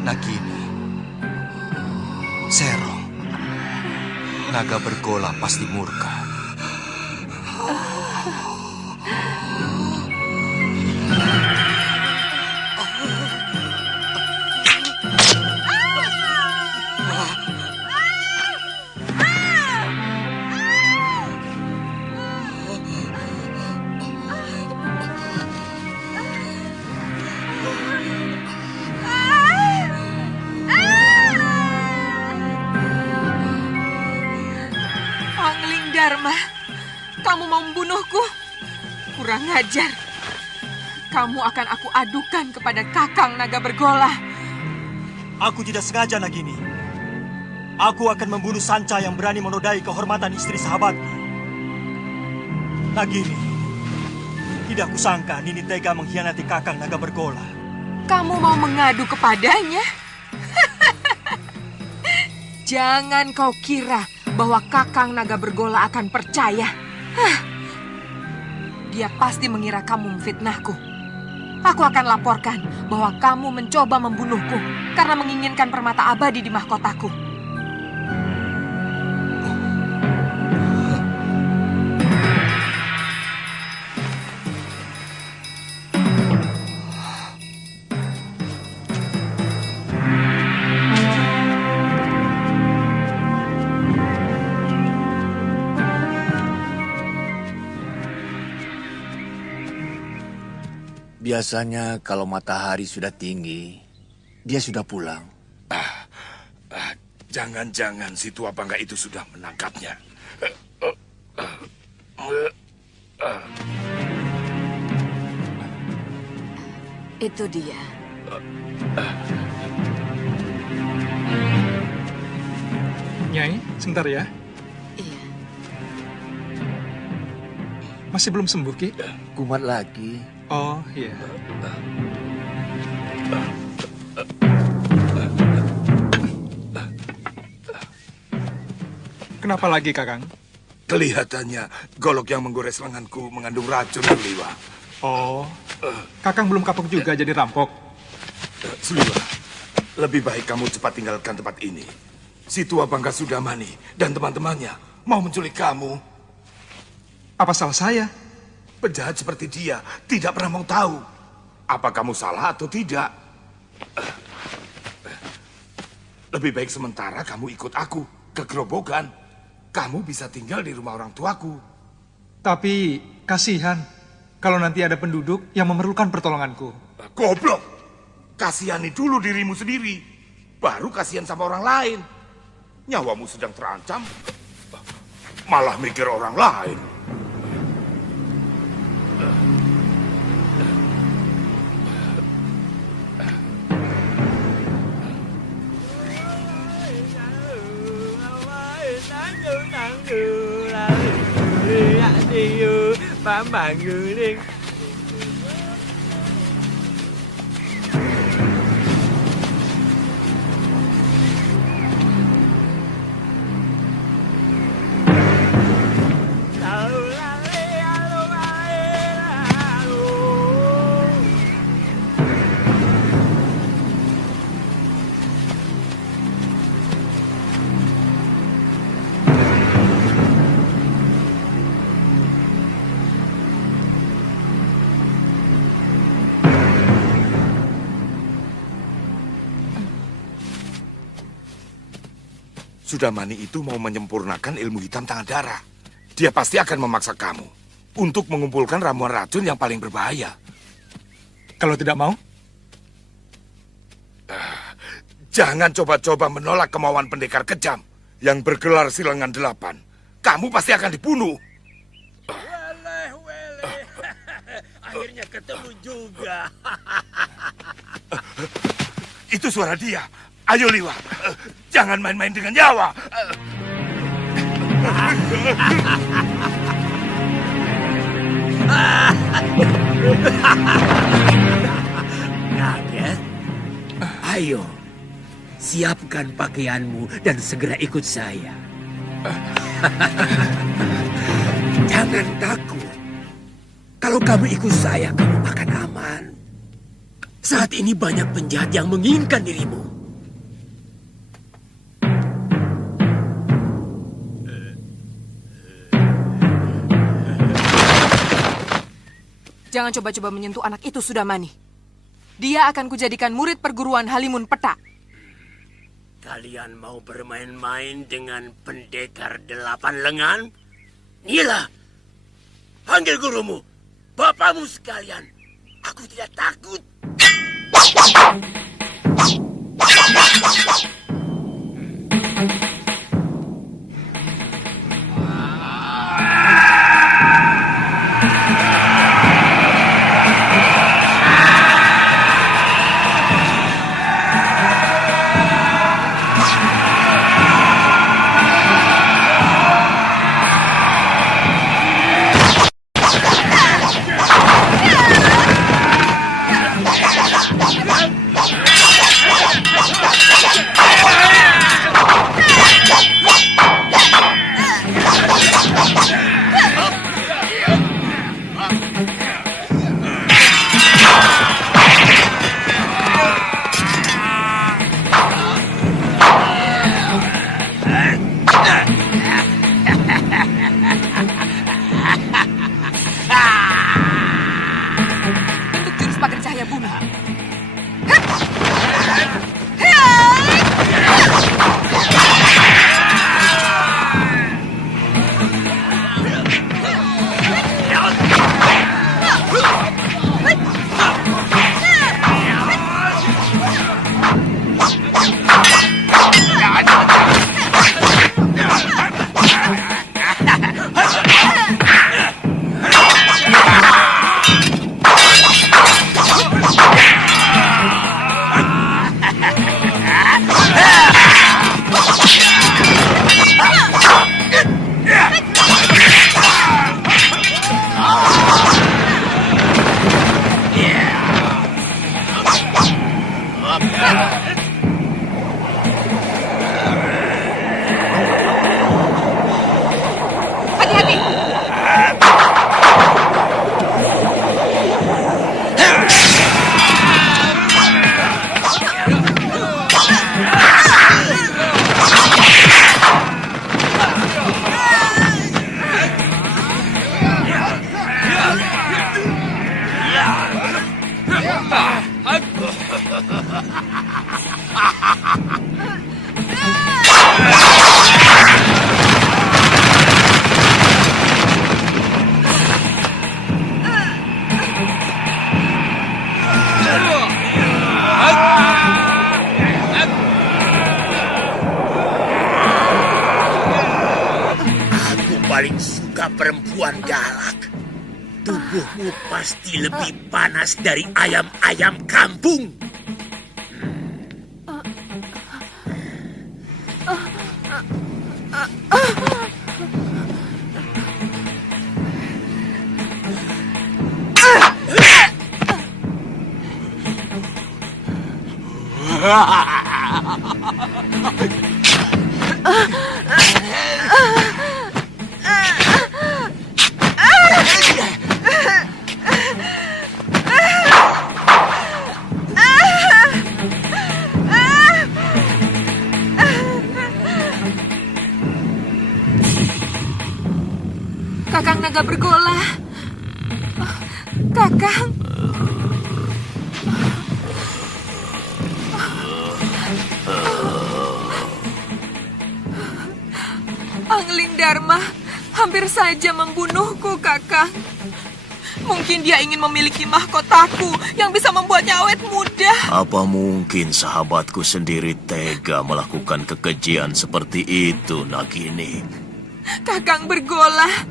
Nagini, Serong, naga bergola pasti murka. Dharma, kamu mau membunuhku? Kurang ajar. Kamu akan aku adukan kepada Kakang Naga Bergola. Aku tidak sengaja, Nagini. Aku akan membunuh Sanca yang berani menodai kehormatan istri sahabatku. Nagini, tidak kusangka Nini tega mengkhianati Kakang Naga Bergola. Kamu mau mengadu kepadanya? Jangan kau kira bahwa Kakang Naga Bergola akan percaya. Dia pasti mengira kamu memfitnahku. Aku akan laporkan bahwa kamu mencoba membunuhku karena menginginkan permata abadi di mahkotaku. Biasanya kalau matahari sudah tinggi, dia sudah pulang. Jangan-jangan si tua bangga itu sudah menangkapnya. Itu dia. Nyai, sebentar ya. Iya. Masih belum sembuh, Ki? Kumat lagi. Oh, iya. Kenapa lagi, Kakang? Kelihatannya golok yang menggores lenganku mengandung racun, Suliwa. Oh, Kakang belum kapok juga jadi rampok? Suliwa, lebih baik kamu cepat tinggalkan tempat ini. Si tua Bangga Sudamani dan teman-temannya mau menculik kamu. Apa salah saya? Penjahat seperti dia tidak pernah mau tahu apa kamu salah atau tidak. Lebih baik sementara kamu ikut aku ke gerobokan. Kamu bisa tinggal di rumah orang tuaku. Tapi kasihan kalau nanti ada penduduk yang memerlukan pertolonganku. Goblok! Kasihani dulu dirimu sendiri. Baru kasihan sama orang lain. Nyawamu sedang terancam. Malah mikir orang lain. Sudamani itu mau menyempurnakan ilmu hitam tangan darah. Dia pasti akan memaksa kamu untuk mengumpulkan ramuan racun yang paling berbahaya. Kalau tidak mau? Jangan coba-coba menolak kemauan pendekar kejam yang bergelar Silangan 8. Kamu pasti akan dibunuh. Akhirnya ketemu juga. Itu suara dia. Ayo Liwa, jangan main-main dengan nyawa. Kaget? Ayo, siapkan pakaianmu dan segera ikut saya. Jangan takut. Kalau kamu ikut saya, kamu akan aman. Saat ini banyak penjahat yang menginginkan dirimu. Jangan coba-coba menyentuh anak itu, Sudamani. Dia akan kujadikan murid perguruan Halimun Petak. Kalian mau bermain-main dengan pendekar 8 lengan? Nila, panggil gurumu, bapakmu sekalian. Aku tidak takut. Bentuk jurus pagar cahaya bumi. Paling suka perempuan galak. Tubuhmu pasti lebih panas dari ayam-ayam kampung. Kakang Naga Bergola. Kakang. Dharma hampir saja membunuhku, Kakang. Mungkin dia ingin memiliki mahkotaku yang bisa membuatnya awet muda. Apa mungkin sahabatku sendiri tega melakukan kekejian seperti itu, Nagini? Kakang Bergola,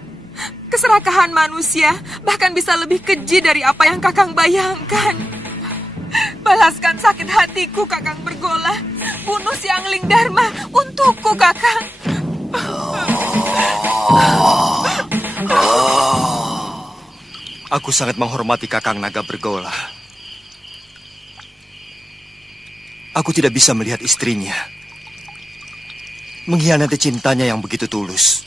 keserakahan manusia bahkan bisa lebih keji dari apa yang Kakang bayangkan. Balaskan sakit hatiku, Kakang Bergola. Bunuh si Angling Dharma untukku, Kakang. Aku sangat menghormati Kakang Naga Bergola. Aku tidak bisa melihat istrinya mengkhianati cintanya yang begitu tulus.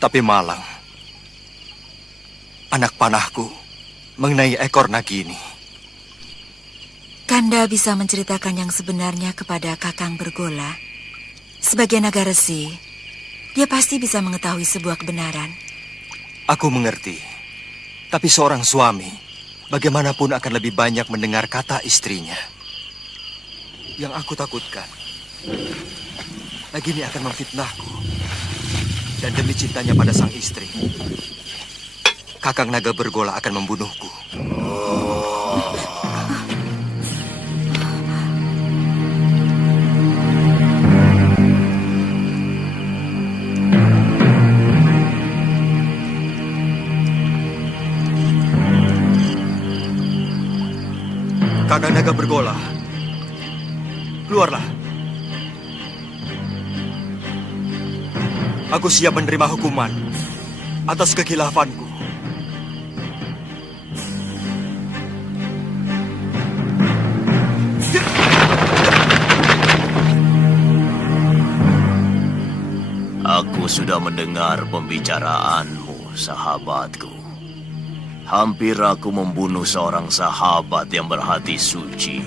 Tapi Malang, anak panahku, mengenai ekor Nagini. Kanda bisa menceritakan yang sebenarnya kepada Kakang Bergola. Sebagai naga resi, dia pasti bisa mengetahui sebuah kebenaran. Aku mengerti. Tapi seorang suami, bagaimanapun akan lebih banyak mendengar kata istrinya. Yang aku takutkan, Nagini akan memfitnahku. Dan demi cintanya pada sang istri, Kakang Naga Bergola akan membunuhku. Kakang Naga Bergola, keluarlah. Aku siap menerima hukuman atas kekhilafanku. Aku sudah mendengar pembicaraanmu, sahabatku. Hampir aku membunuh seorang sahabat yang berhati suci.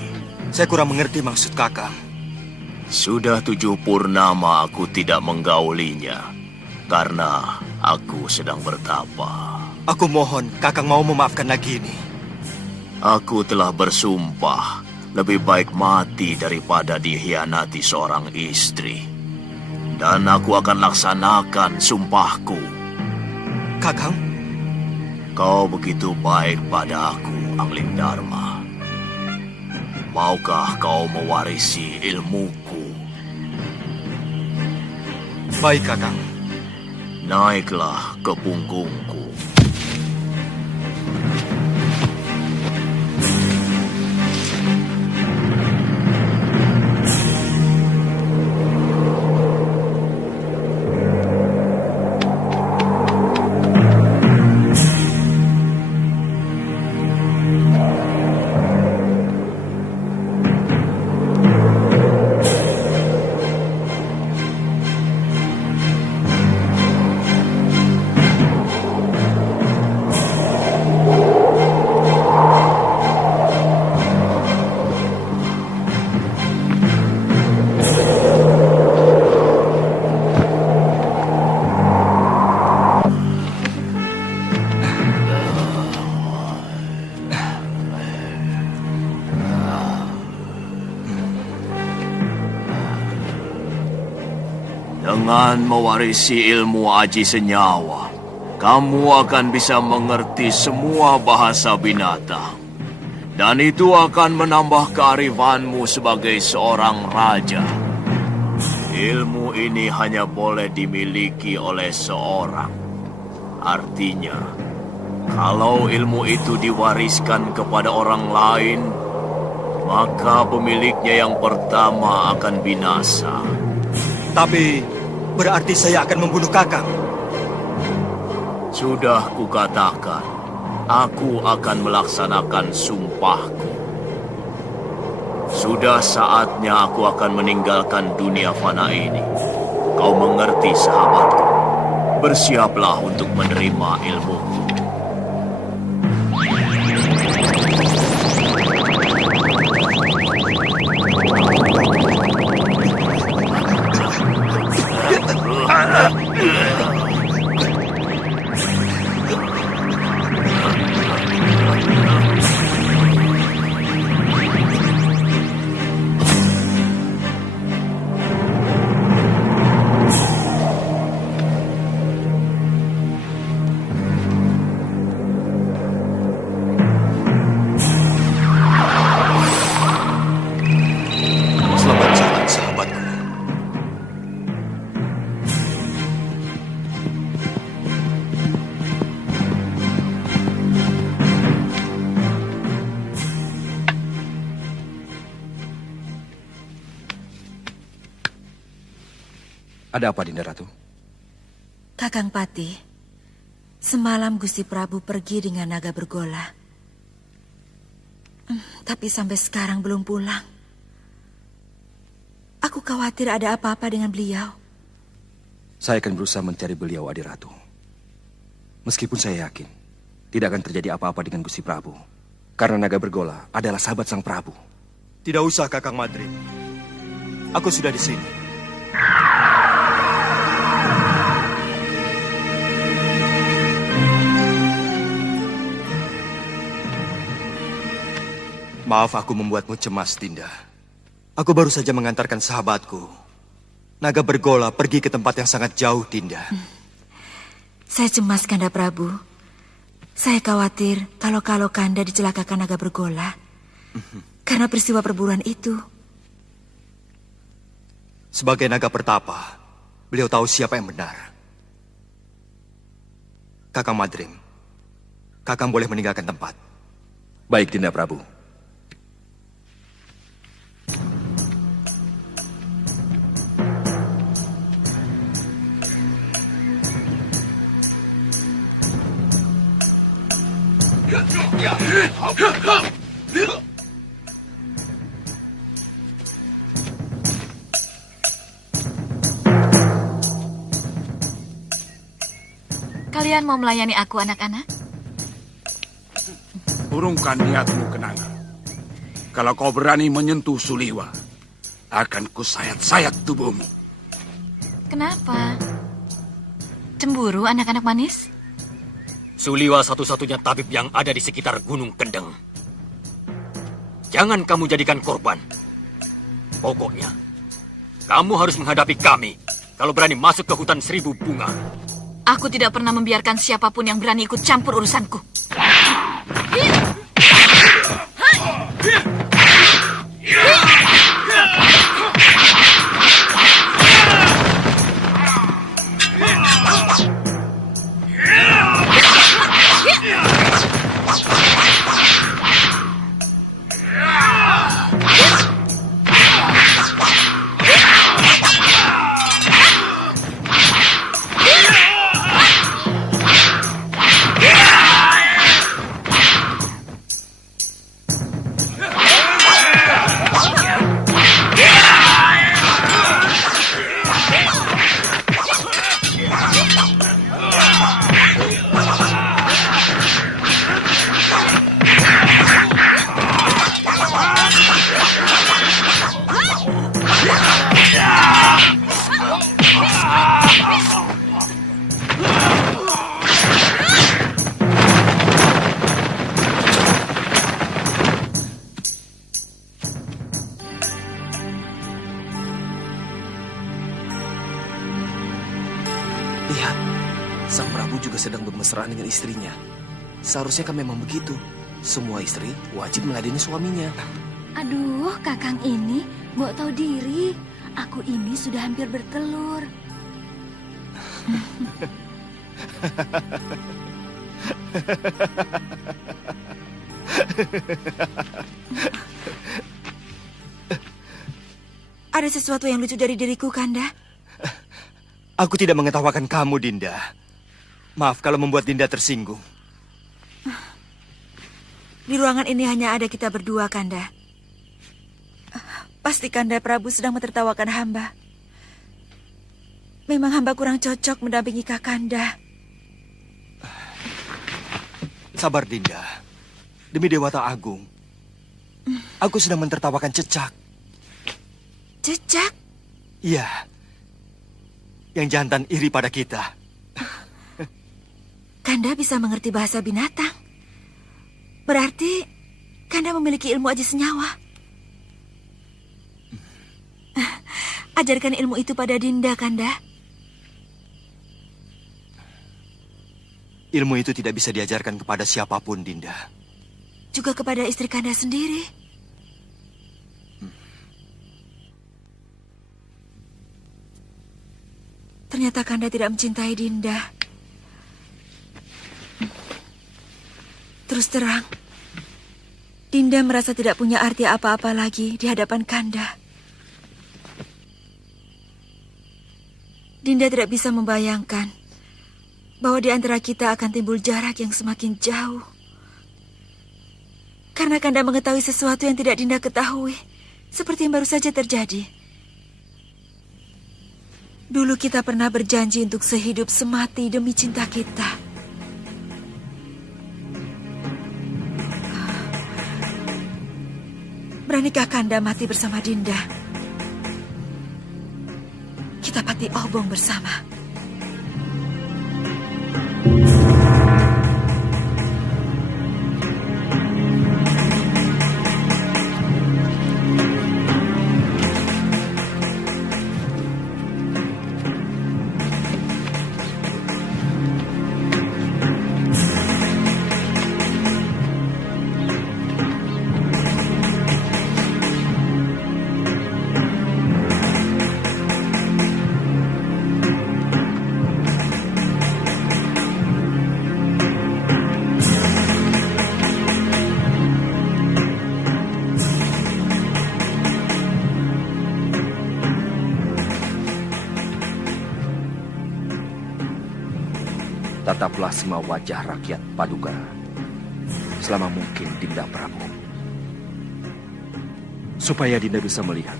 Saya kurang mengerti maksud Kakang. Sudah 7 purnama aku tidak menggaulinya, karena aku sedang bertapa. Aku mohon Kakang mau memaafkan Nagini. Aku telah bersumpah, lebih baik mati daripada dikhianati seorang istri. Dan aku akan laksanakan sumpahku. Kakang? Kau begitu baik pada aku, Angling Dharma. Maukah kau mewarisi ilmuku? Baik, Kakang. Naiklah ke punggungku. Dengan mewarisi ilmu aji senyawa, kamu akan bisa mengerti semua bahasa binatang. Dan itu akan menambah kearifanmu sebagai seorang raja. Ilmu ini hanya boleh dimiliki oleh seorang. Artinya, kalau ilmu itu diwariskan kepada orang lain, maka pemiliknya yang pertama akan binasa. Tapi berarti saya akan membunuh Kakang. Sudah kukatakan, aku akan melaksanakan sumpahku. Sudah saatnya aku akan meninggalkan dunia fana ini. Kau mengerti, sahabatku? Bersiaplah untuk menerima ilmuku. Ada apa, Dinda Ratu? Kakang Patih, semalam Gusti Prabu pergi dengan naga bergola. Tapi sampai sekarang belum pulang. Aku khawatir ada apa-apa dengan beliau. Saya akan berusaha mencari beliau, Adiratu. Meskipun saya yakin tidak akan terjadi apa-apa dengan Gusti Prabu. Karena naga bergola adalah sahabat sang Prabu. Tidak usah, Kakang Madrim. Aku sudah di sini. Maaf aku membuatmu cemas, Dinda. Aku baru saja mengantarkan sahabatku, naga bergola, pergi ke tempat yang sangat jauh, Dinda. Saya cemas, Kanda Prabu. Saya khawatir kalau Kanda dicelakakan naga bergola. Karena peristiwa perburuan itu. Sebagai naga pertapa, beliau tahu siapa yang benar. Kakang Madrim, Kakang boleh meninggalkan tempat. Baik, Dinda Prabu. Kalian mau melayani aku, anak-anak? Urungkan niatmu, Kenanga. Kalau kau berani menyentuh Suliwa, akan kusayat-sayat tubuhmu. Kenapa? Cemburu, anak-anak manis? Suliwa satu-satunya tabib yang ada di sekitar Gunung Kendeng. Jangan kamu jadikan korban. Pokoknya, kamu harus menghadapi kami kalau berani masuk ke hutan 1000 bunga. Aku tidak pernah membiarkan siapapun yang berani ikut campur urusanku. Lihat, sang Prabu juga sedang bermesraan dengan istrinya. Seharusnya kan memang begitu. Semua istri wajib meladeni suaminya. Aduh, Kakang ini mau tahu diri. Aku ini sudah hampir bertelur. Ada sesuatu yang lucu dari diriku, Kanda. Aku tidak mengetawakan kamu, Dinda. Maaf kalau membuat Dinda tersinggung. Di ruangan ini hanya ada kita berdua, Kanda. Pasti Kanda Prabu sedang mentertawakan hamba. Memang hamba kurang cocok mendampingi Kakanda. Sabar, Dinda. Demi Dewata Agung. Aku sedang mentertawakan Cecak. Cecak? Iya. Yang jantan iri pada kita. Kanda bisa mengerti bahasa binatang. Berarti Kanda memiliki ilmu aji senyawa. Ajarkan ilmu itu pada Dinda, Kanda. Ilmu itu tidak bisa diajarkan kepada siapapun, Dinda. Juga kepada istri Kanda sendiri. Ternyata Kanda tidak mencintai Dinda. Terus terang, Dinda merasa tidak punya arti apa-apa lagi di hadapan Kanda. Dinda tidak bisa membayangkan bahwa di antara kita akan timbul jarak yang semakin jauh. Karena Kanda mengetahui sesuatu yang tidak Dinda ketahui, seperti yang baru saja terjadi. Dulu kita pernah berjanji untuk sehidup semati demi cinta kita. Beranikah Kanda mati bersama Dinda? Kita pati obong bersama. Tataplah semua wajah rakyat Paduka selama mungkin Dinda Prabu. Supaya Dinda bisa melihat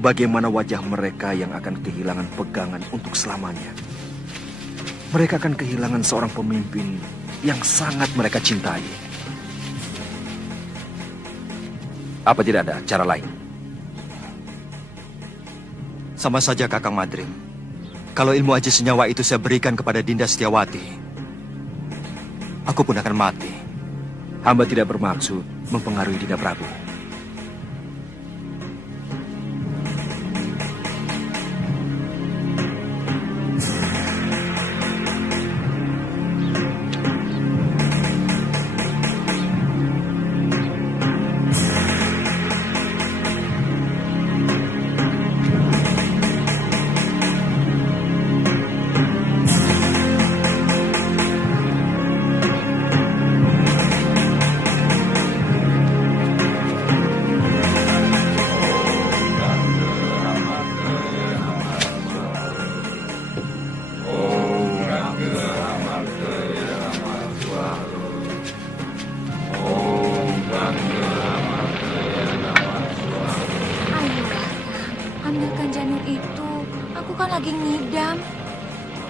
bagaimana wajah mereka yang akan kehilangan pegangan untuk selamanya. Mereka akan kehilangan seorang pemimpin yang sangat mereka cintai. Apa tidak ada cara lain? Sama saja Kakang Madrim. Kalau ilmu aji senyawa itu saya berikan kepada Dinda Setiawati, aku pun akan mati. Hamba tidak bermaksud mempengaruhi Dinda Prabu.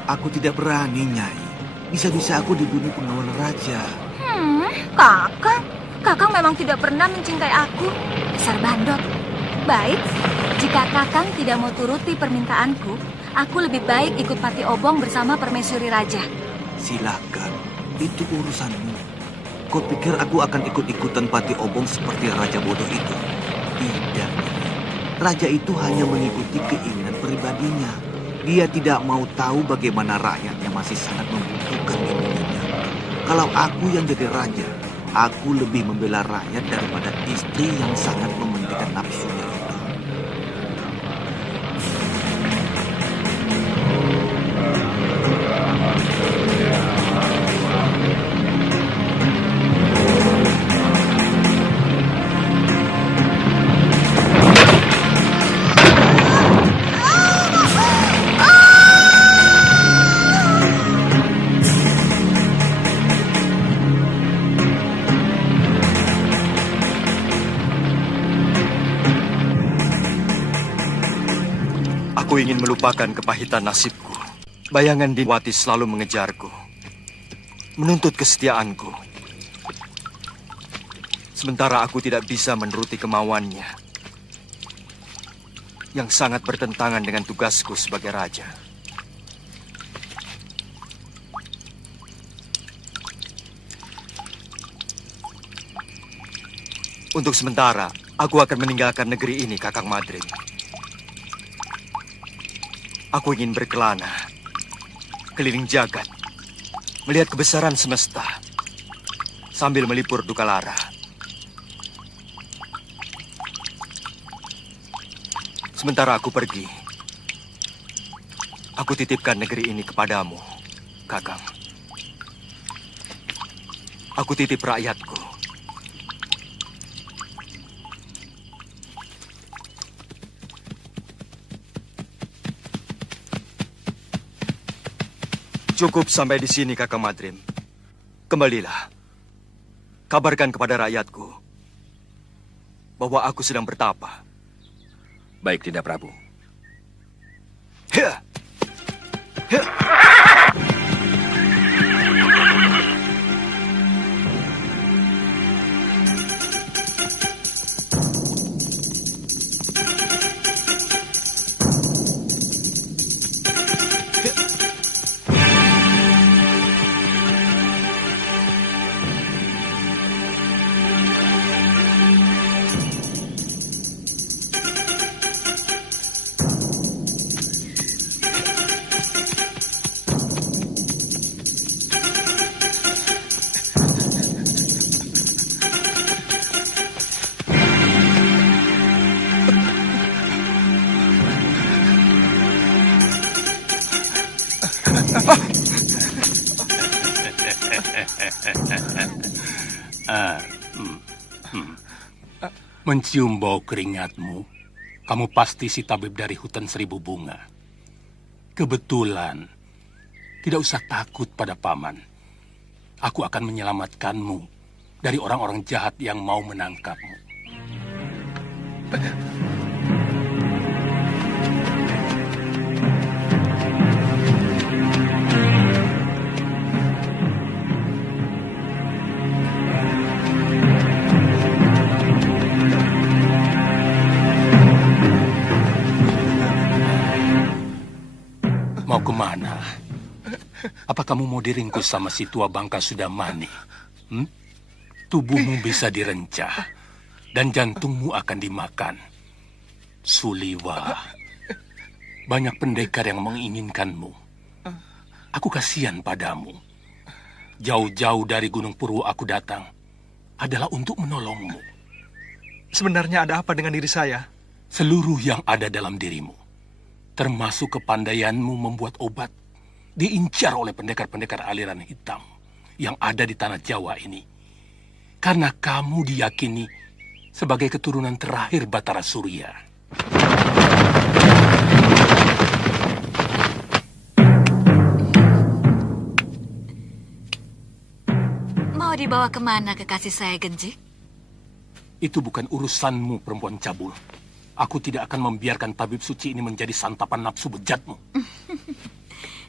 Aku tidak berani, Nyai. Bisa-bisa aku dibunuh pengawal raja. Kakang. Kakang memang tidak pernah mencintai aku. Dasar bandot. Baik, jika Kakang tidak mau turuti permintaanku, aku lebih baik ikut Pati Obong bersama Permaisuri Raja. Silakan, itu urusanmu. Kau pikir aku akan ikut-ikutan Pati Obong seperti Raja bodoh itu? Tidak, Nyai. Raja itu hanya mengikuti keinginan pribadinya. Dia tidak mau tahu bagaimana rakyatnya masih sangat membutuhkan ilmunya. Kalau aku yang jadi raja, aku lebih membela rakyat daripada istri yang sangat mementingkan nafsunya itu. Aku ingin melupakan kepahitan nasibku. Bayangan Dinwati selalu mengejarku, menuntut kesetiaanku. Sementara aku tidak bisa menuruti kemauannya, yang sangat bertentangan dengan tugasku sebagai raja. Untuk sementara, aku akan meninggalkan negeri ini, Kakang Madrim. Aku ingin berkelana, keliling jagat, melihat kebesaran semesta, sambil melipur duka lara. Sementara aku pergi, aku titipkan negeri ini kepadamu, Kakang. Aku titip rakyatku. Cukup sampai di sini, Kakang Madrim. Kembalilah. Kabarkan kepada rakyatku bahwa aku sedang bertapa. Baik, Dinda Prabu. Hia! Hia! Mencium bau keringatmu, kamu pasti si tabib dari hutan seribu bunga. Kebetulan, tidak usah takut pada paman. Aku akan menyelamatkanmu dari orang-orang jahat yang mau menangkapmu. Mau kemana? Apa kamu mau diringkus sama si tua bangka Sudamani? Tubuhmu bisa direncah dan jantungmu akan dimakan. Suliwa, banyak pendekar yang menginginkanmu. Aku kasihan padamu. Jauh-jauh dari Gunung Purwo aku datang adalah untuk menolongmu. Sebenarnya ada apa dengan diri saya? Seluruh yang ada dalam dirimu, termasuk kepandaianmu membuat obat, diincar oleh pendekar-pendekar aliran hitam yang ada di tanah Jawa ini. Karena kamu diyakini sebagai keturunan terakhir Batara Surya. Mau dibawa kemana kekasih saya, Genjik? Itu bukan urusanmu, perempuan cabul. Aku tidak akan membiarkan tabib suci ini menjadi santapan nafsu bejatmu.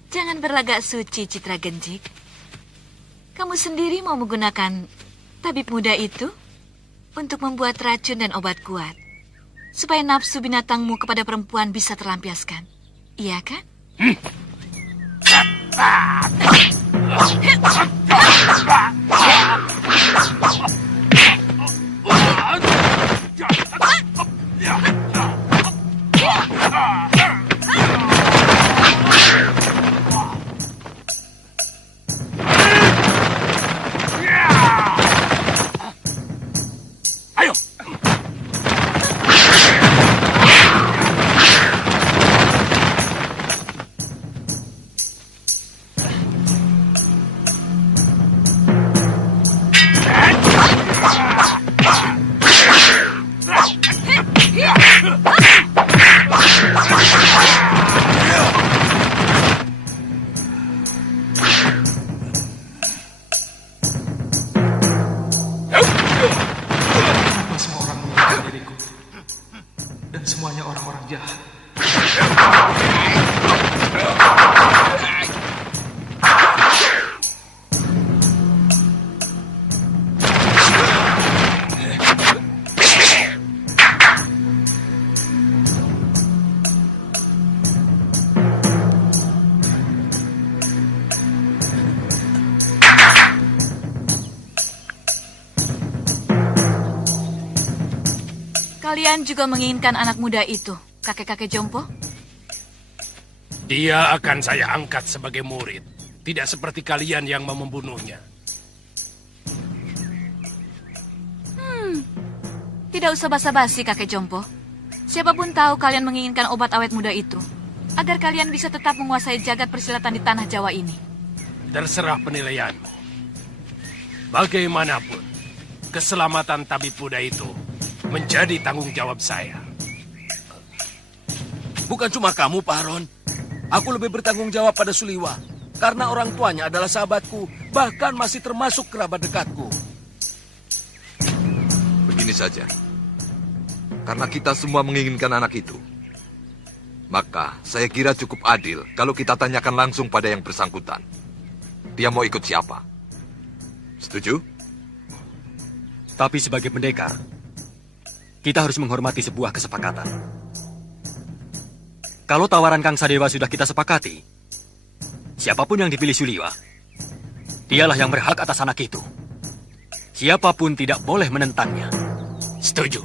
Jangan berlagak suci, Citra Genjik. Kamu sendiri mau menggunakan tabib muda itu untuk membuat racun dan obat kuat, supaya nafsu binatangmu kepada perempuan bisa terlampiaskan. Iya kan? Ayo. Semua orang menginginkan diriku. Dan semuanya orang-orang jahat. Kalian juga menginginkan anak muda itu, kakek-kakek jompo? Dia akan saya angkat sebagai murid. Tidak seperti kalian yang mau membunuhnya. Tidak usah basa-basi, kakek jompo. Siapapun tahu kalian menginginkan obat awet muda itu, agar kalian bisa tetap menguasai jagat persilatan di tanah Jawa ini. Terserah penilaianmu. Bagaimanapun, keselamatan tabib muda itu menjadi tanggung jawab saya. Bukan cuma kamu, Pak Aron. Aku lebih bertanggung jawab pada Suliwa. Karena orang tuanya adalah sahabatku, bahkan masih termasuk kerabat dekatku. Begini saja. Karena kita semua menginginkan anak itu, maka saya kira cukup adil kalau kita tanyakan langsung pada yang bersangkutan. Dia mau ikut siapa? Setuju? Tapi sebagai pendekar, kita harus menghormati sebuah kesepakatan. Kalau tawaran Kang Sadewa sudah kita sepakati, siapapun yang dipilih Suliwa, dialah yang berhak atas anak itu. Siapapun tidak boleh menentangnya. Setuju?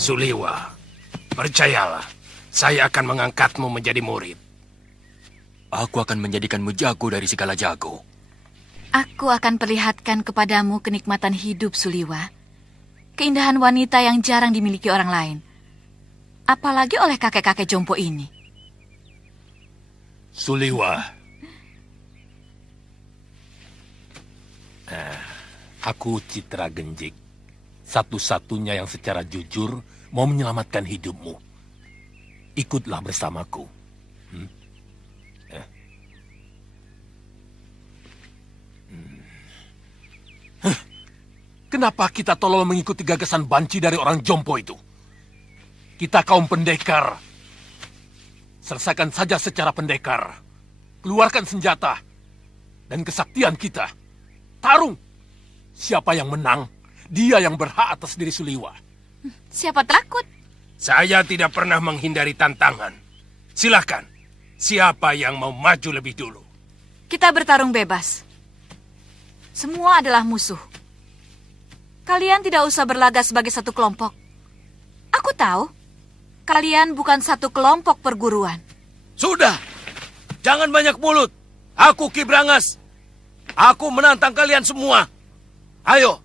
Suliwa, percayalah, saya akan mengangkatmu menjadi murid. Aku akan menjadikanmu jago dari segala jago. Aku akan perlihatkan kepadamu kenikmatan hidup, Suliwa. Keindahan wanita yang jarang dimiliki orang lain. Apalagi oleh kakek-kakek jompo ini. Suliwa. Aku Citra Genjik. Satu-satunya yang secara jujur mau menyelamatkan hidupmu. Ikutlah bersamaku. Kenapa kita tolong mengikuti gagasan banci dari orang jompo itu? Kita kaum pendekar. Selesaikan saja secara pendekar. Keluarkan senjata dan kesaktian kita. Tarung. Siapa yang menang, dia yang berhak atas diri Suliwa. Siapa takut? Saya tidak pernah menghindari tantangan. Silahkan, siapa yang mau maju lebih dulu? Kita bertarung bebas. Semua adalah musuh. Kalian tidak usah berlagak sebagai satu kelompok. Aku tahu, kalian bukan satu kelompok perguruan. Sudah, jangan banyak mulut. Aku Ki Brangas. Aku menantang kalian semua. Ayo.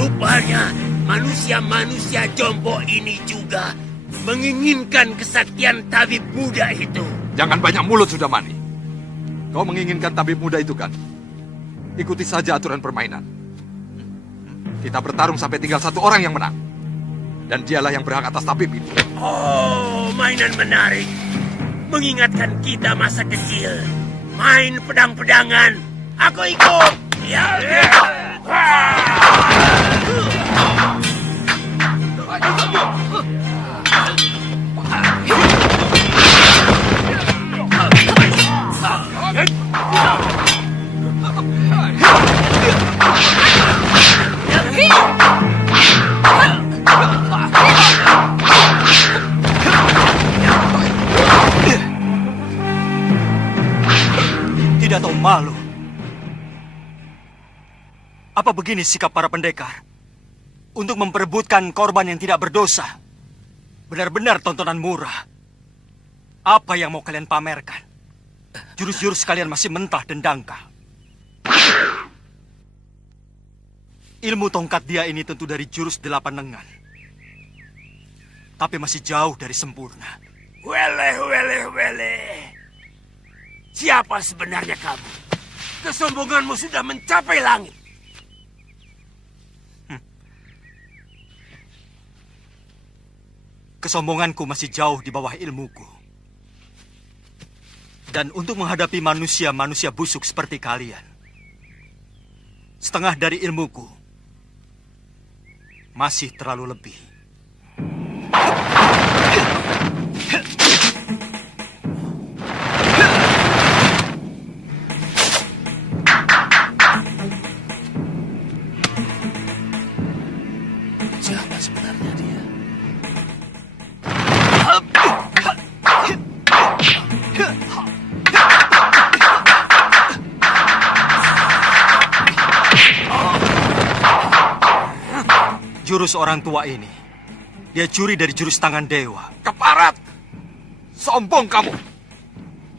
Rupanya manusia-manusia jompo ini juga menginginkan kesaktian tabib muda itu. Jangan banyak mulut sudah, Mani. Kau menginginkan tabib muda itu kan? Ikuti saja aturan permainan. Kita bertarung sampai tinggal satu orang yang menang. Dan dialah yang berhak atas tabib itu. Oh, mainan menarik. Mengingatkan kita masa kecil. Main pedang-pedangan. Aku ikut. Ya. Tidak tahu malu. Apa begini sikap para pendekar? Untuk memperebutkan korban yang tidak berdosa. Benar-benar tontonan murah. Apa yang mau kalian pamerkan? Jurus-jurus kalian masih mentah dan dangkal. Ilmu tongkat dia ini tentu dari jurus 8 lengan. tapi masih jauh dari sempurna. Wele. Siapa sebenarnya kamu? Kesombonganmu sudah mencapai langit. Kesombonganku masih jauh di bawah ilmuku. Dan untuk menghadapi manusia-manusia busuk seperti kalian, setengah dari ilmuku masih terlalu lebih. Siapa sebenarnya dia? Jurus orang tua ini, dia curi dari jurus tangan dewa. Keparat! Sombong kamu!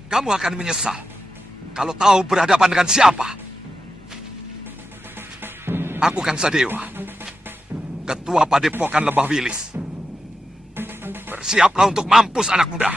Kamu akan menyesal kalau tahu berhadapan dengan siapa. Aku Kang Sadewa, Ketua Padepokan Lembah Wilis. Bersiaplah untuk mampus anak muda.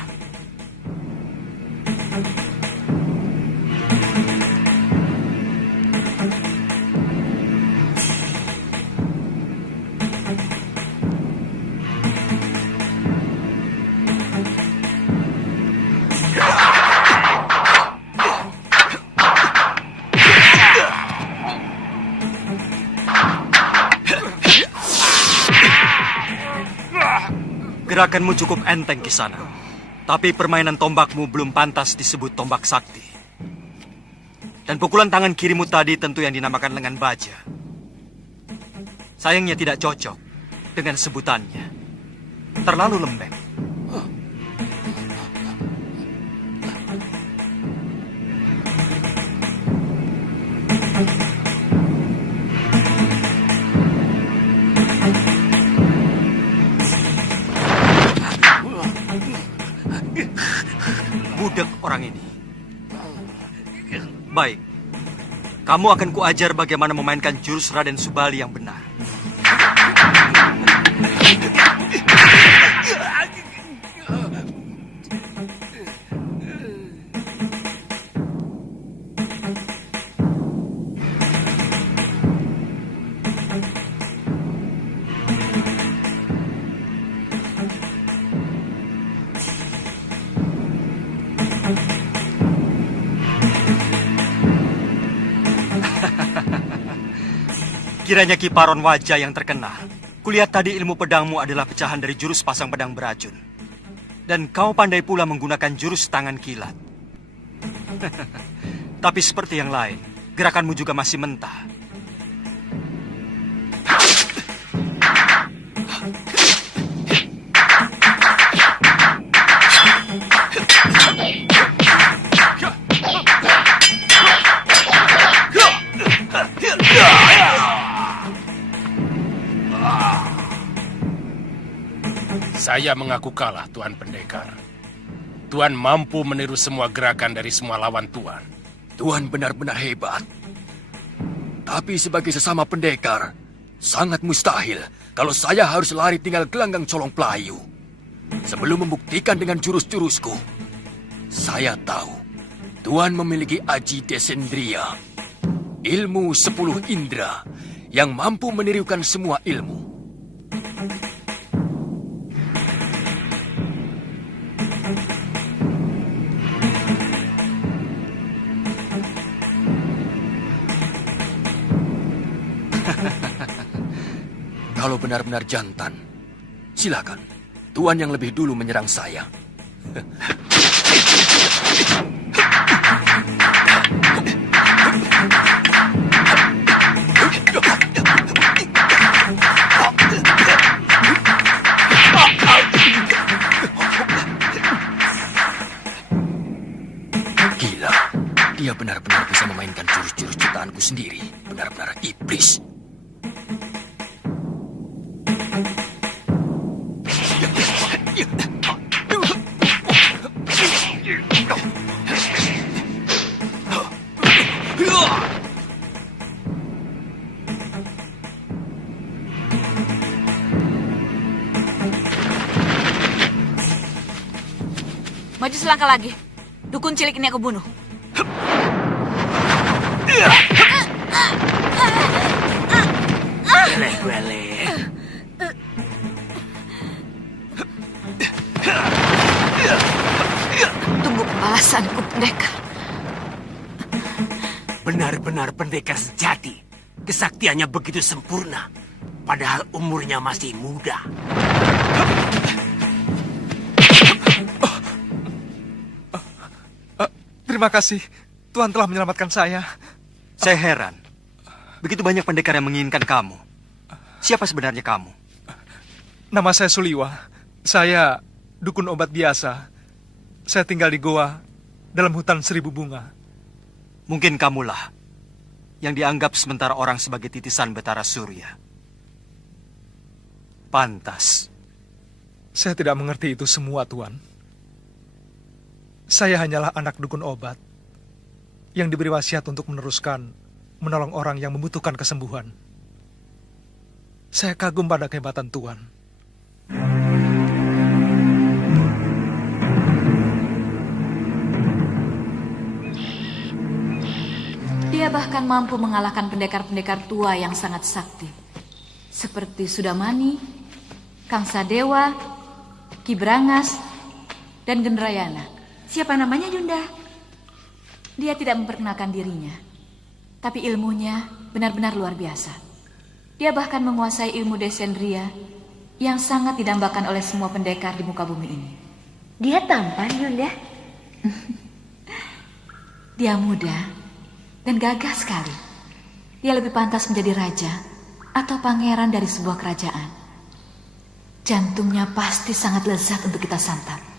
Gerakanmu cukup enteng, Kisana. Tapi permainan tombakmu belum pantas disebut tombak sakti. Dan pukulan tangan kirimu tadi tentu yang dinamakan lengan baja. Sayangnya tidak cocok dengan sebutannya. Terlalu lembek. Budek orang ini. Baik, kamu akan kuajar bagaimana memainkan jurus Raden Subali yang benar. Kiranya Kiparon wajah yang terkenal. Kulihat tadi ilmu pedangmu adalah pecahan dari jurus pasang pedang beracun. Dan kau pandai pula menggunakan jurus tangan kilat. Tapi seperti yang lain, gerakanmu juga masih mentah. Saya mengaku kalah, Tuan Pendekar. Tuan mampu meniru semua gerakan dari semua lawan Tuan. Tuan benar-benar hebat. Tapi sebagai sesama pendekar, sangat mustahil kalau saya harus lari tinggal gelanggang colong pelayu. Sebelum membuktikan dengan jurus-jurusku, saya tahu Tuan memiliki Aji Desendria, ilmu 10 indera yang mampu menirukan semua ilmu. Kalau benar-benar jantan, silakan. Tuan yang lebih dulu menyerang saya. Gila, dia benar-benar bisa memainkan jurus-jurus ciptaanku sendiri. Benar-benar iblis. Maju selangkah lagi. Dukun cilik ini aku bunuh. Weleh. Tunggu pembalasanku, pendekar. Benar-benar pendekar sejati. Kesaktiannya begitu sempurna. Padahal umurnya masih muda. Terima kasih. Tuhan telah menyelamatkan saya. Saya heran. Begitu banyak pendekar yang menginginkan kamu. Siapa sebenarnya kamu? Nama saya Suliwa. Saya dukun obat biasa. Saya tinggal di goa dalam hutan 1000 bunga. Mungkin kamulah yang dianggap sementara orang sebagai titisan Betara Surya. Pantas. Saya tidak mengerti itu semua, Tuan. Saya hanyalah anak dukun obat yang diberi wasiat untuk menolong orang yang membutuhkan kesembuhan. Saya kagum pada kehebatan Tuan. Dia bahkan mampu mengalahkan pendekar-pendekar tua yang sangat sakti. Seperti Sudamani, Kang Sadewa, Ki Brangas, dan Gendrayana. Siapa namanya, Yunda? Dia tidak memperkenalkan dirinya. Tapi ilmunya benar-benar luar biasa. Dia bahkan menguasai ilmu desendria yang sangat didambakan oleh semua pendekar di muka bumi ini. Dia tampan, Yunda. Dia muda dan gagah sekali. Dia lebih pantas menjadi raja atau pangeran dari sebuah kerajaan. Jantungnya pasti sangat lezat untuk kita santap.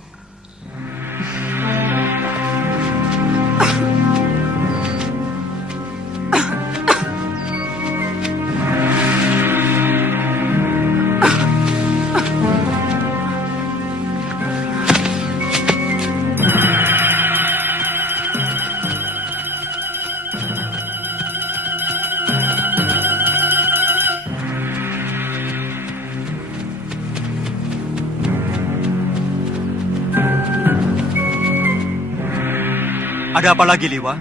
Ada apa lagi, Liwa?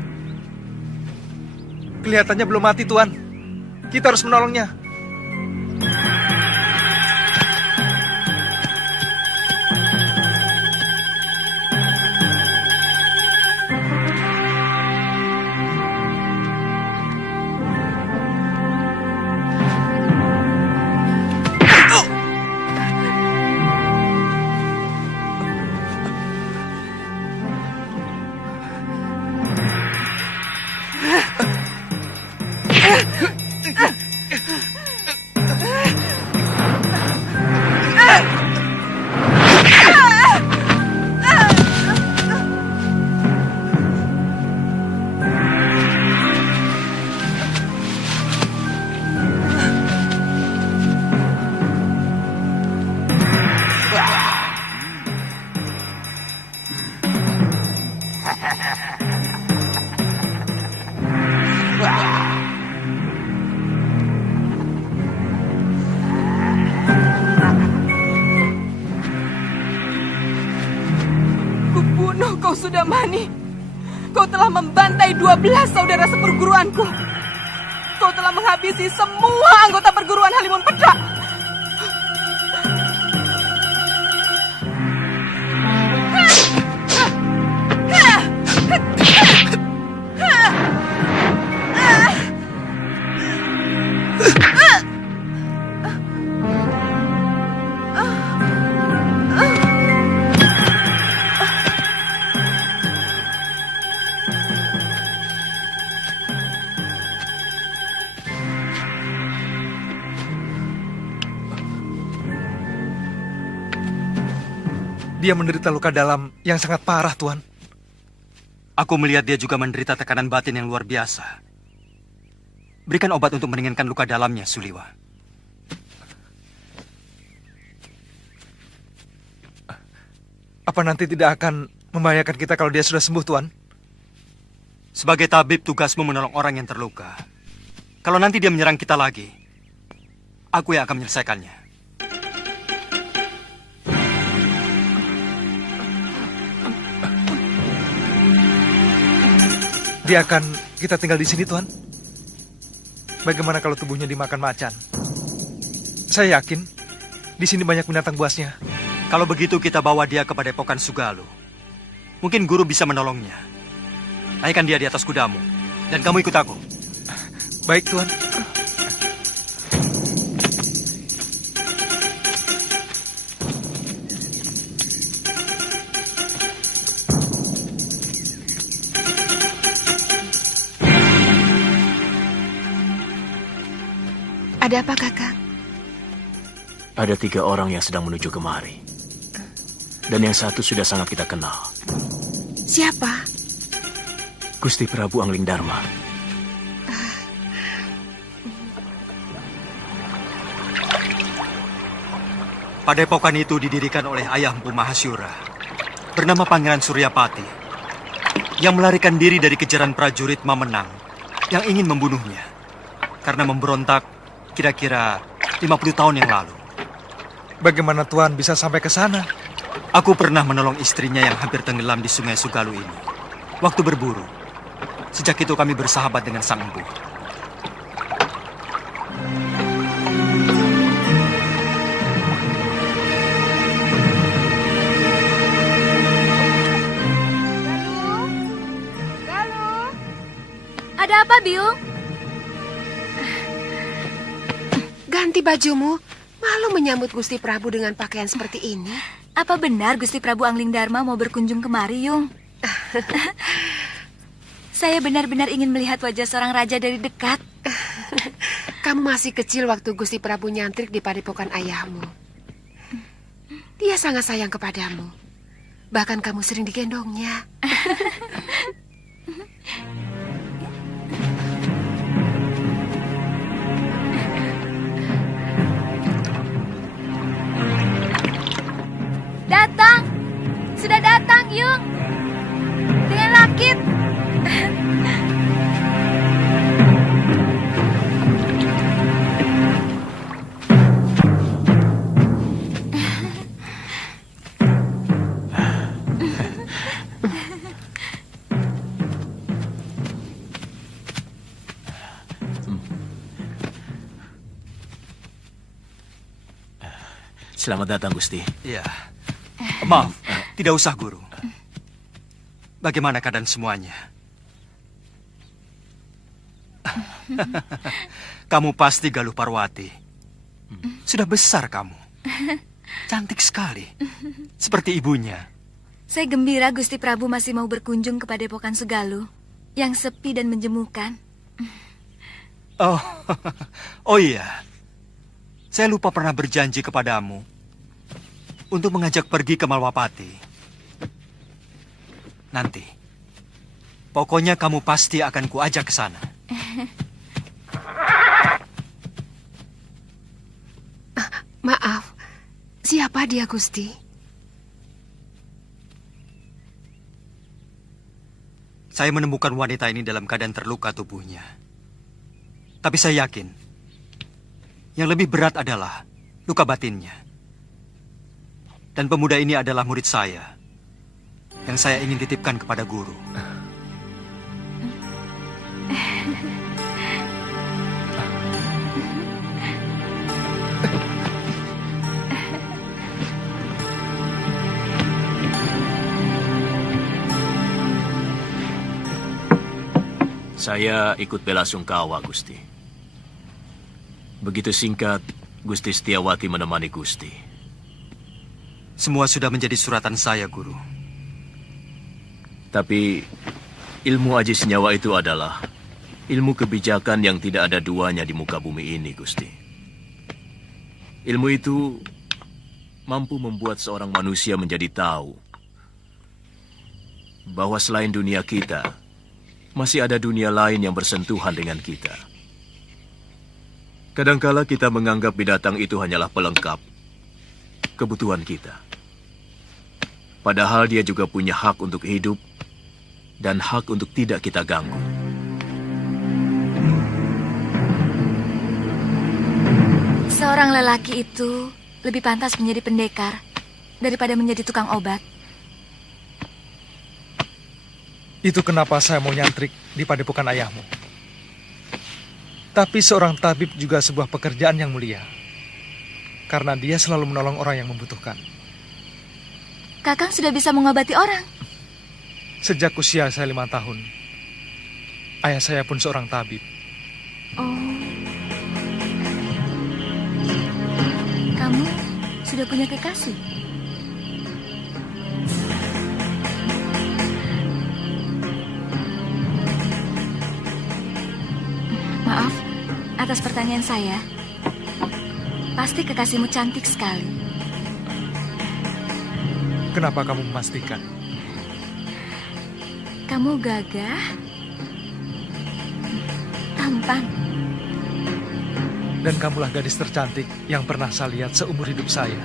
Kelihatannya belum mati, Tuan. Kita harus menolongnya. Kubunuh kau, Sudamani. Kau telah membantai 12 saudara seperguruanku. Kau telah menghabisi semua anggota perguruan Halimun Pedang. Dia menderita luka dalam yang sangat parah, Tuan. Aku melihat dia juga menderita tekanan batin yang luar biasa. Berikan obat untuk meringankan luka dalamnya, Suliwa. Apa nanti tidak akan membahayakan kita kalau dia sudah sembuh, Tuan? Sebagai tabib, tugasmu menolong orang yang terluka. Kalau nanti dia menyerang kita lagi, aku yang akan menyelesaikannya. Dia akan kita tinggal di sini, Tuan. Bagaimana kalau tubuhnya dimakan macan? Saya yakin di sini banyak binatang buasnya. Kalau begitu kita bawa dia ke Padepokan Sugalu. Mungkin guru bisa menolongnya. Naikkan dia di atas kudamu. Dan kamu ikut aku. Baik, Tuan. Ada apa, Kakak? Ada 3 orang yang sedang menuju kemari. Dan yang satu sudah sangat kita kenal. Siapa? Gusti Prabu Anglingdarma. Padepokan itu didirikan oleh ayah Empu Mahasyura, bernama Pangeran Suryapati, yang melarikan diri dari kejaran prajurit Mamenang yang ingin membunuhnya karena memberontak kira-kira 50 tahun yang lalu. Bagaimana Tuan bisa sampai ke sana? Aku pernah menolong istrinya yang hampir tenggelam di Sungai Sugalu ini waktu berburu. Sejak itu kami bersahabat dengan Sang Empu. Ada apa, Biung? Ganti bajumu. Malu menyambut Gusti Prabu dengan pakaian seperti ini. Apa benar Gusti Prabu Anglingdarma mau berkunjung kemari, Yung? Saya benar-benar ingin melihat wajah seorang raja dari dekat. Kamu masih kecil waktu Gusti Prabu nyantrik di padepokan ayahmu. Dia sangat sayang kepadamu. Bahkan kamu sering digendongnya. Datang! Sudah datang, Yung! Dengan rakit! Selamat datang, Gusti. Iya. Maaf, tidak usah, Guru. Bagaimana keadaan semuanya? Kamu pasti Galuh Parwati. Sudah besar kamu. Cantik sekali. Seperti ibunya. Saya gembira Gusti Prabu masih mau berkunjung ke Padepokan Sugalu yang sepi dan menjemukan. Oh iya. Saya lupa pernah berjanji kepadamu untuk mengajak pergi ke Malwapati. Nanti, pokoknya kamu pasti akan kuajak ke sana. Maaf, siapa dia, Gusti? Saya menemukan wanita ini dalam keadaan terluka tubuhnya. Tapi saya yakin, yang lebih berat adalah luka batinnya. Dan pemuda ini adalah murid saya, yang saya ingin titipkan kepada guru. Saya ikut bela sungkawa, Gusti. Begitu singkat, Gusti Setiawati menemani Gusti. Semua sudah menjadi suratan saya, Guru. Tapi ilmu Aji Senyawa itu adalah ilmu kebijakan yang tidak ada duanya di muka bumi ini, Gusti. Ilmu itu mampu membuat seorang manusia menjadi tahu bahwa selain dunia kita, masih ada dunia lain yang bersentuhan dengan kita. Kadangkala kita menganggap binatang itu hanyalah pelengkap kebutuhan kita. Padahal dia juga punya hak untuk hidup dan hak untuk tidak kita ganggu. Seorang lelaki itu lebih pantas menjadi pendekar daripada menjadi tukang obat. Itu kenapa saya mau nyantrik di padepokan ayahmu. Tapi seorang tabib juga sebuah pekerjaan yang mulia. Karena dia selalu menolong orang yang membutuhkan. Kakang sudah bisa mengobati orang. Sejak usia saya 5 tahun, ayah saya pun seorang tabib. Oh. Kamu sudah punya kekasih? Maaf, atas pertanyaan saya. Pasti kekasihmu cantik sekali. Kenapa kamu memastikan? Kamu gagah, tampan. Dan kamulah gadis tercantik yang pernah saya lihat seumur hidup saya.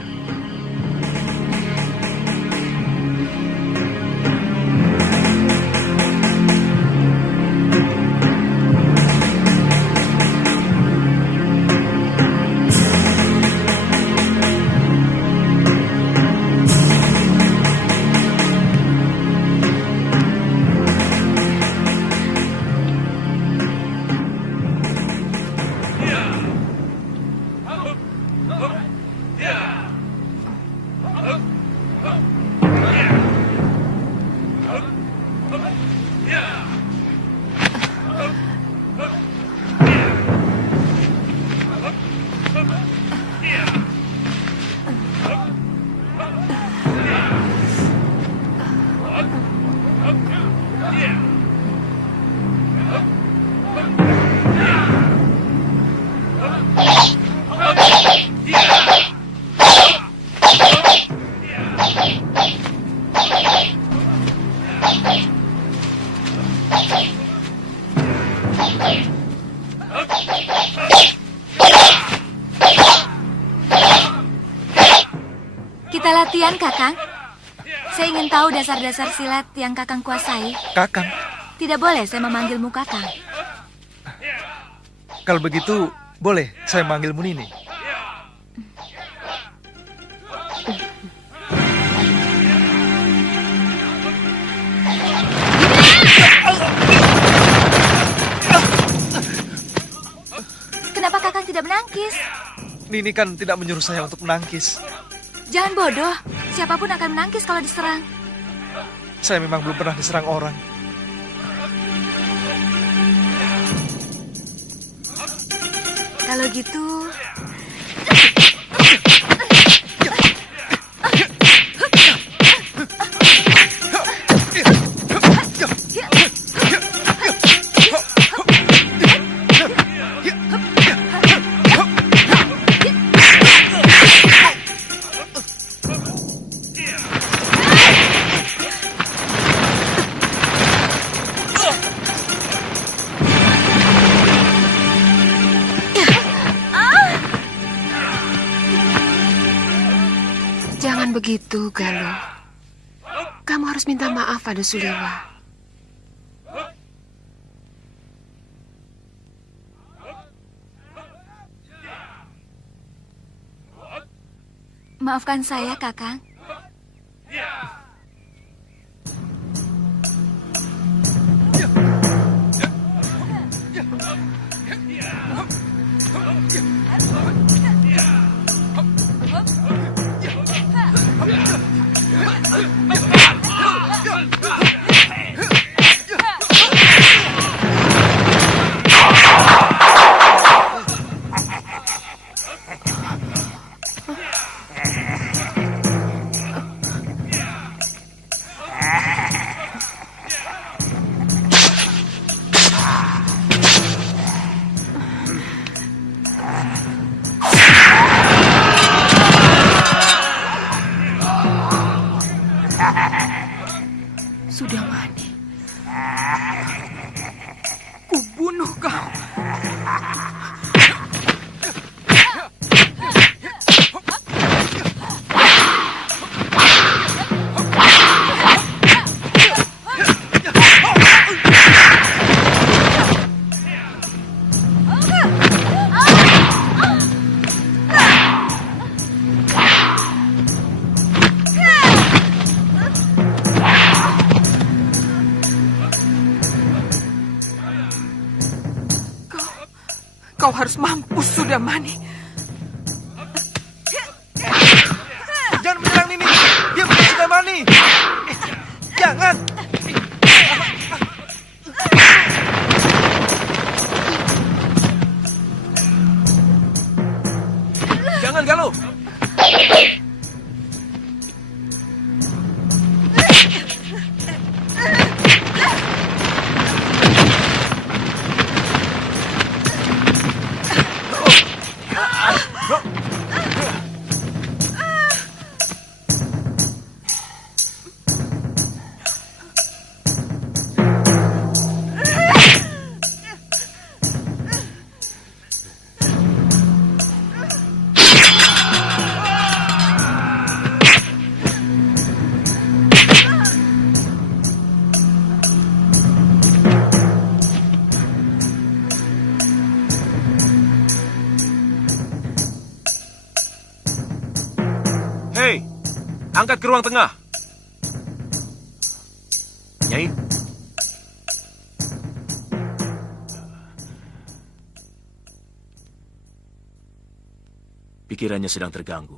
Kita latihan, Kakang. Saya ingin tahu dasar-dasar silat yang Kakang kuasai. Kakang? Tidak boleh saya memanggilmu Kakang. Kalau begitu, boleh saya manggilmu Nini. Kenapa Kakang tidak menangkis? Nini kan tidak menyuruh saya untuk menangkis. Jangan bodoh. Siapapun akan menangkis kalau diserang. Saya memang belum pernah diserang orang. Kalau gitu... Jangan begitu, Galuh. Kamu harus minta maaf pada Suliwa. Maafkan saya, Kakang. Sudah mati. Kubunuh kau. Kau harus mampus, Sudamani. Jangan menyerang Nini. Dia bukan Sudamani. Jangan. Jangan, Galuh. Hei, angkat ke ruang tengah. Nyai, pikirannya sedang terganggu.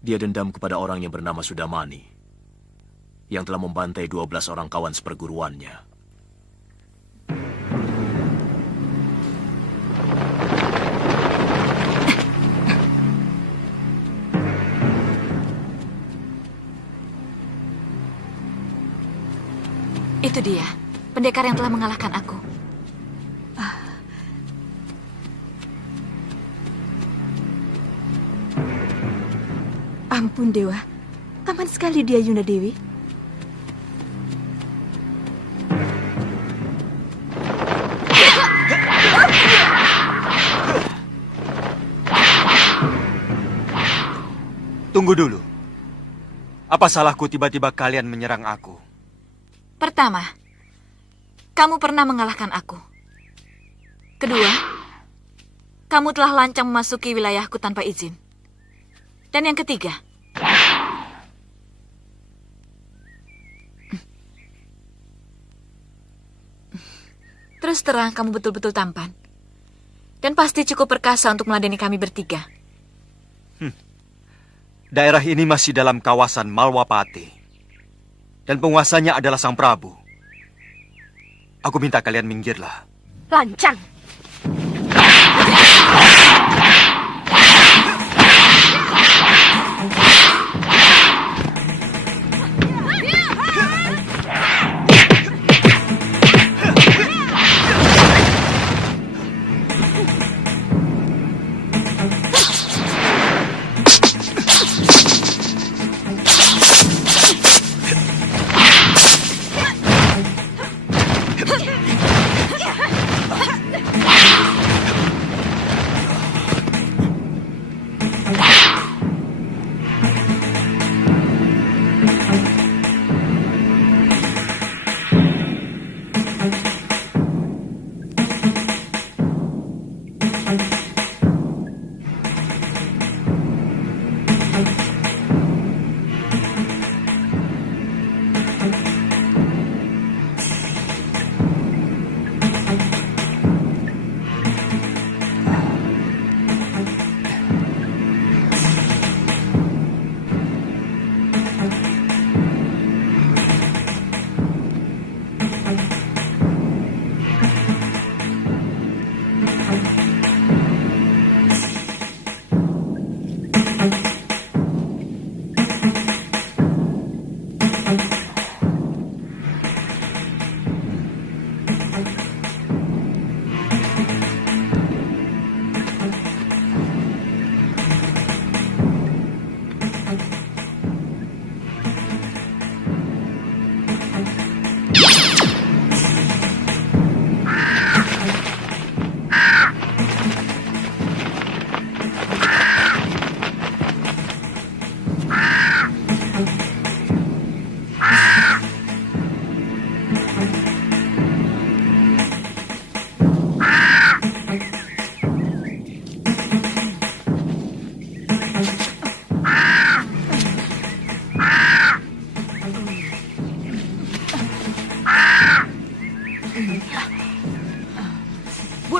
Dia dendam kepada orang yang bernama Sudamani, yang telah membantai 12 orang kawan seperguruannya. Itu dia, pendekar yang telah mengalahkan aku. Ampun, Dewa. Taman sekali dia, Yunda Dewi. Tunggu dulu. Apa salahku tiba-tiba kalian menyerang aku? Pertama, kamu pernah mengalahkan aku. Kedua, kamu telah lancang memasuki wilayahku tanpa izin. Dan yang ketiga, terus terang kamu betul-betul tampan. Dan pasti cukup perkasa untuk meladeni kami bertiga. Daerah ini masih dalam kawasan Malwapati. Dan penguasanya adalah Sang Prabu. Aku minta kalian minggirlah. Lancang.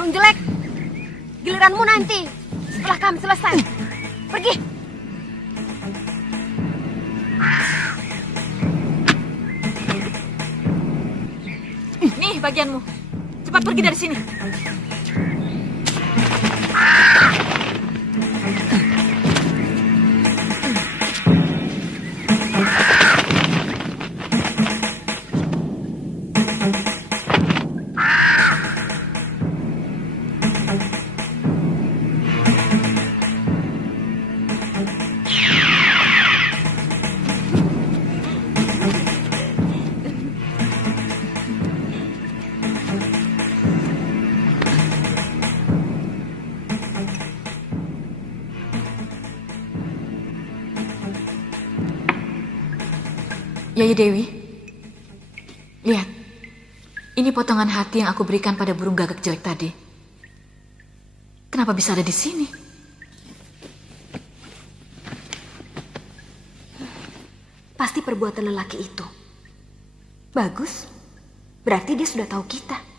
orang jelek. Giliranmu nanti setelah kami selesai. Pergi. Nih bagianmu. Cepat pergi dari sini. Yai Dewi, lihat. Ini potongan hati yang aku berikan pada burung gagak jelek tadi. Kenapa bisa ada di sini? Pasti perbuatan lelaki itu. Bagus. Berarti dia sudah tahu kita.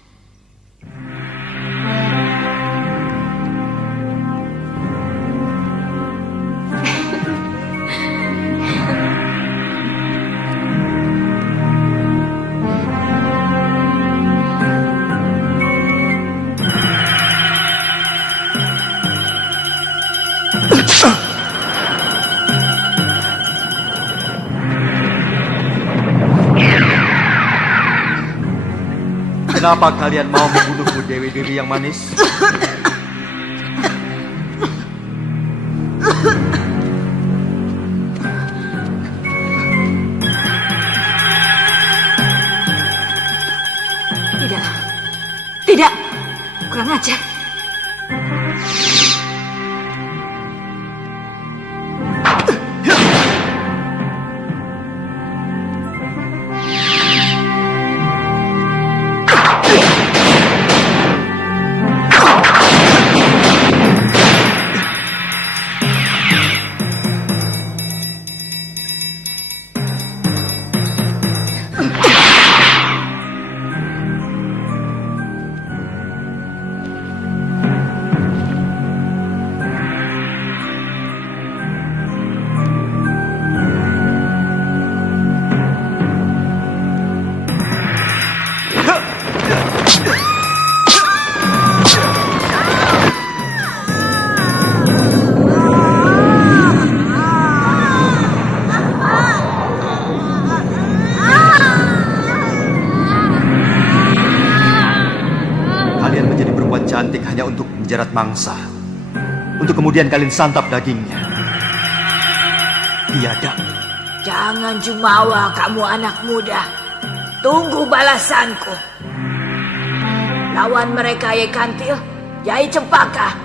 Kenapa kalian mau membunuhku, Dewi-Dewi yang manis? Tidak. Tidak. Kurang ajar. Cantik hanya untuk menjerat mangsa, untuk kemudian kalian santap dagingnya. Biadab. Jangan jumawa kamu anak muda. Tunggu balasanku. Lawan mereka, Yai Kantil, Yai Cempaka.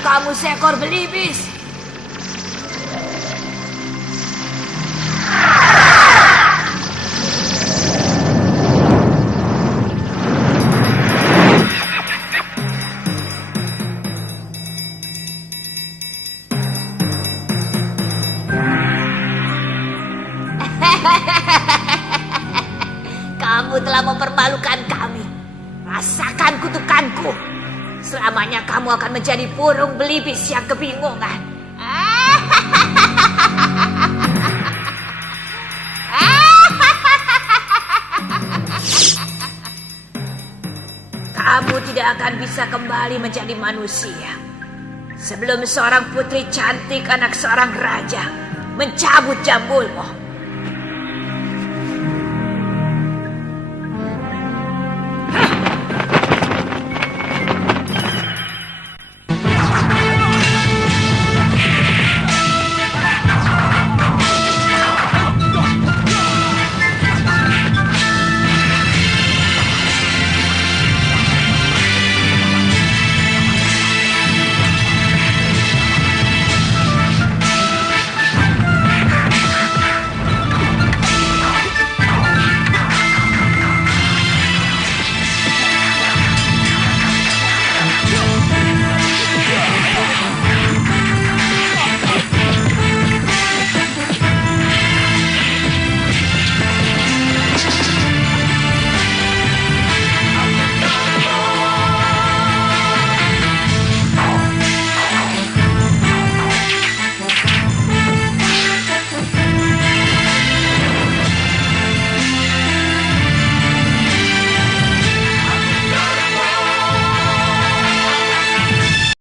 Kamu seekor belibis. Kamu telah mempermalukan kami. Rasakan kutukanku. Selamanya kamu akan menjadi burung belibis yang kebingungan. Kamu tidak akan bisa kembali menjadi manusia sebelum seorang putri cantik anak seorang raja mencabut jambulmu.